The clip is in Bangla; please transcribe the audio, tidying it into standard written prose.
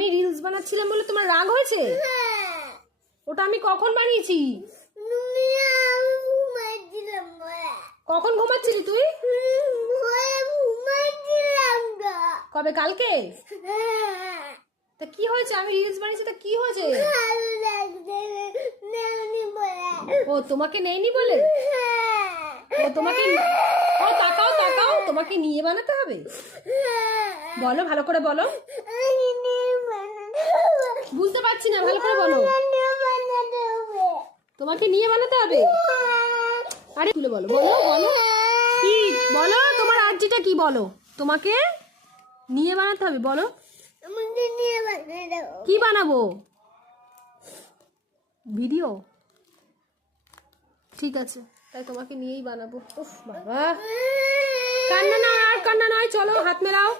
আমি রিলস বানাচ্ছিলাম বলে তোমার রাগ হয়েছে? ওটা আমি কখন বানিয়েছি? কখন ঘুমাচ্ছিলি তুই? কবে? কালকে? তা কি হয়েছে? আমি রিলস বানিয়েছি, তা কি হয়েছে? ও তোমাকে নেয়নি বলে? ও তোমাকে, ও তাকাও তাকাও, তোমাকে নিয়ে বানাতে হবে? বলো, ভালো করে বলো। বুঝতে পারছি না, ভালো করে বলো। তোমাকে নিয়ে বানাতে হবে? আরে তুলে বলো, বলো বলো কি বলো, তোমার আর্জিটা কি বলো? তোমাকে নিয়ে বানাতে হবে, বলো কি বানাবো? ভিডিও? ঠিক আছে, তাই তোমাকে নিয়েই বানাবো। উফ বাবা, কান্না নয় আর কান্না নয়, চলো হাত মেলাও।